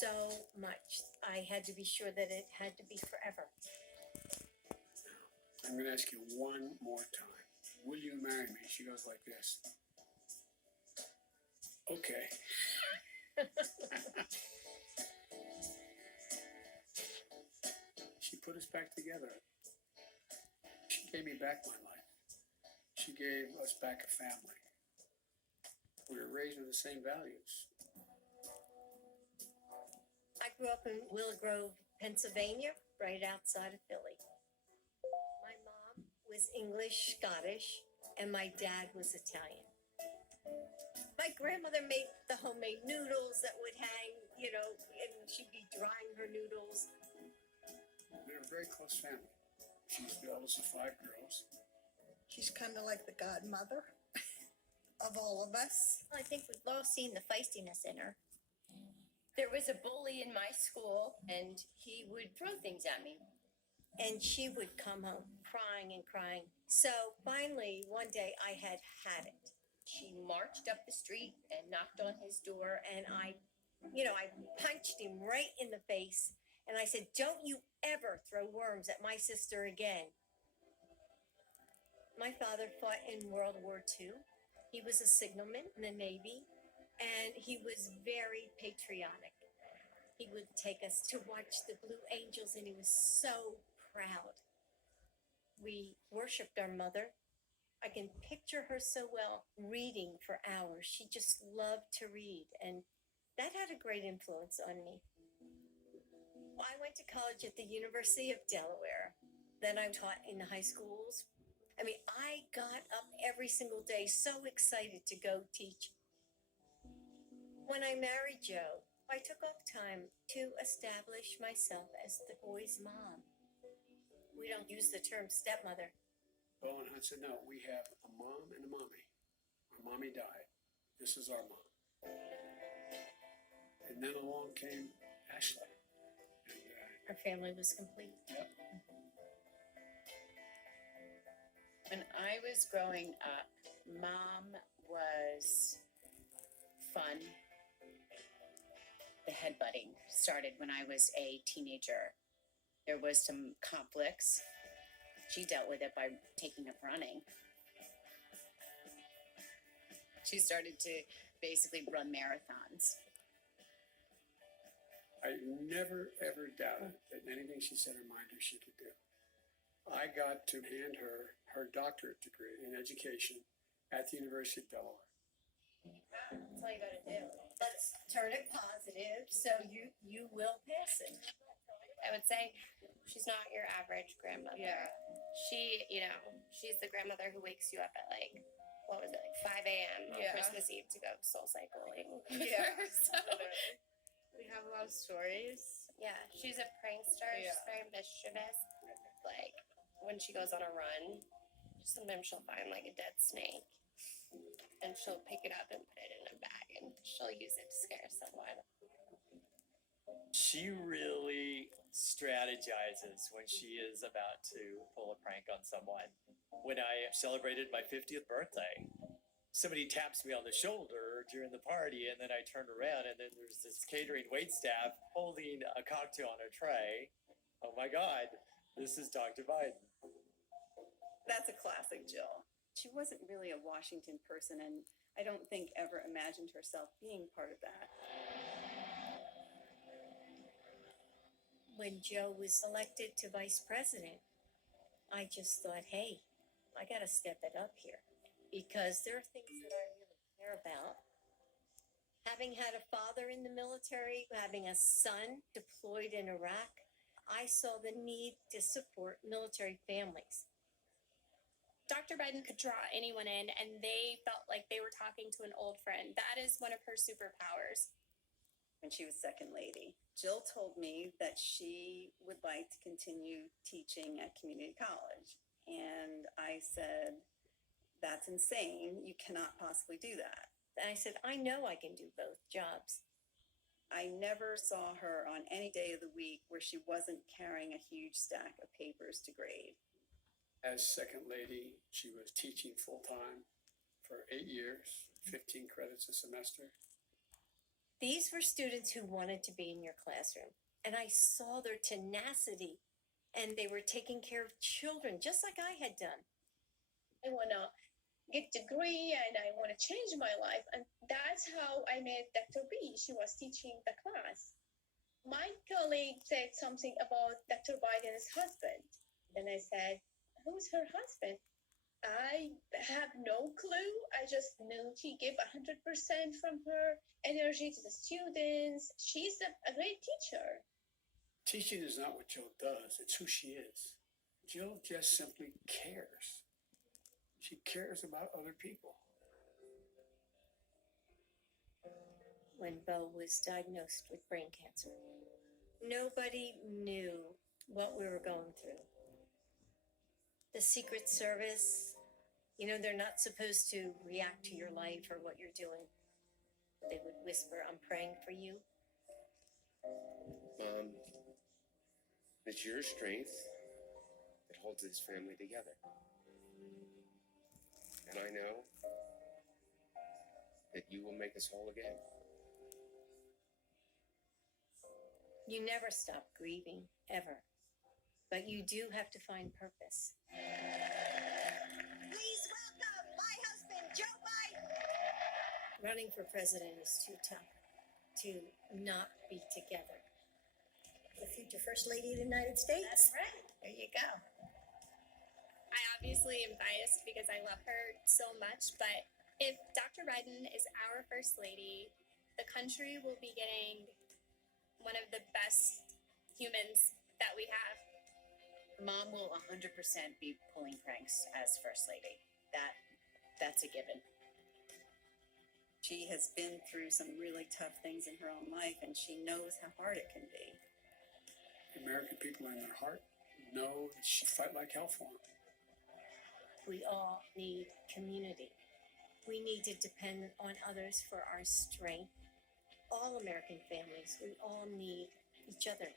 so much. I had to be sure that it had to be forever. I'm going to ask you one more time. Will you marry me? She goes like this. Okay. She put us back together. She gave me back my life. She gave us back a family. We were raised with the same values. I grew up in Willow Grove, Pennsylvania, right outside of Philly. My mom was English, Scottish, and my dad was Italian. My grandmother made the homemade noodles that would hang, and she'd be drying her noodles. We were a very close family. She's the eldest of 5 girls. She's kind of like the godmother of all of us. I think we've all seen the feistiness in her. There was a bully in my school, and he would throw things at me. And she would come home crying and crying. So finally, one day I had it. She marched up the street and knocked on his door, And I punched him right in the face. And I said, "Don't you ever throw worms at my sister again." My father fought in World War II. He was a signalman in the Navy, and he was very patriotic. He would take us to watch the Blue Angels, and he was so proud. We worshiped our mother. I can picture her so well, reading for hours. She just loved to read, and that had a great influence on me. I went to college at the University of Delaware. Then I taught in the high schools. I got up every single day so excited to go teach. When I married Joe, I took off time to establish myself as the boy's mom. We don't use the term stepmother. Bo and Hunt said, no, we have a mom and a mommy. Our mommy died. This is our mom. And then along came Ashley. Our family was complete. Yep. When I was growing up, Mom was fun. The headbutting started when I was a teenager. There was some conflicts. She dealt with it by taking up running. She started to basically run marathons. I never, ever doubted that anything she set her mind to, she could do. I got to hand her doctorate degree in education at the University of Delaware. That's all you gotta do. Let's turn it positive so you will pass it. I would say she's not your average grandmother. Yeah. She, she's the grandmother who wakes you up at 5 a.m. on Yeah. Christmas Eve to go soul cycling. Yeah. So, We have a lot of stories. yeah, she's a prankster. Yeah. She's very mischievous. When she goes on a run, sometimes she'll find a dead snake and she'll pick it up and put it in a bag and she'll use it to scare someone. She really strategizes when she is about to pull a prank on someone. When I celebrated my 50th birthday, somebody taps me on the shoulder during the party, and then I turn around, and then there's this catering waitstaff holding a cocktail on a tray. Oh my God, this is Dr. Biden. That's a classic Jill. She wasn't really a Washington person, and I don't think ever imagined herself being part of that. When Joe was elected to vice president, I just thought, hey, I got to step it up here because there are things that I really care about. Having had a father in the military, having a son deployed in Iraq, I saw the need to support military families. Dr. Biden could draw anyone in and they felt like they were talking to an old friend. That is one of her superpowers. When she was second lady, Jill told me that she would like to continue teaching at community college. And I said, that's insane. You cannot possibly do that. And I said, I know I can do both jobs. I never saw her on any day of the week where she wasn't carrying a huge stack of papers to grade. As second lady, she was teaching full-time for 8 years, 15 credits a semester. These were students who wanted to be in your classroom, and I saw their tenacity, and they were taking care of children just like I had done. I want to get degree and I want to change my life. And that's how I met Dr. B. She was teaching the class. My colleague said something about Dr. Biden's husband. And I said, who's her husband? I have no clue. I just knew she gave 100% from her energy to the students. She's a great teacher. Teaching is not what Jill does, it's who she is. Jill just simply cares. She cares about other people. When Bo was diagnosed with brain cancer, nobody knew what we were going through. The Secret Service, they're not supposed to react to your life or what you're doing. They would whisper, I'm praying for you. Mom, it's your strength that holds this family together. And I know that you will make us whole again. You never stop grieving, ever. But you do have to find purpose. Please welcome my husband, Joe Biden. Running for president is too tough to not be together. The future First Lady of the United States. That's right. There you go. I obviously am biased because I love her so much, but if Dr. Biden is our first lady, the country will be getting one of the best humans that we have. Mom will 100% be pulling pranks as First Lady. That's a given. She has been through some really tough things in her own life, and she knows how hard it can be. The American people in their heart know that she fight like hell for them. We all need community. We need to depend on others for our strength. All American families, we all need each other.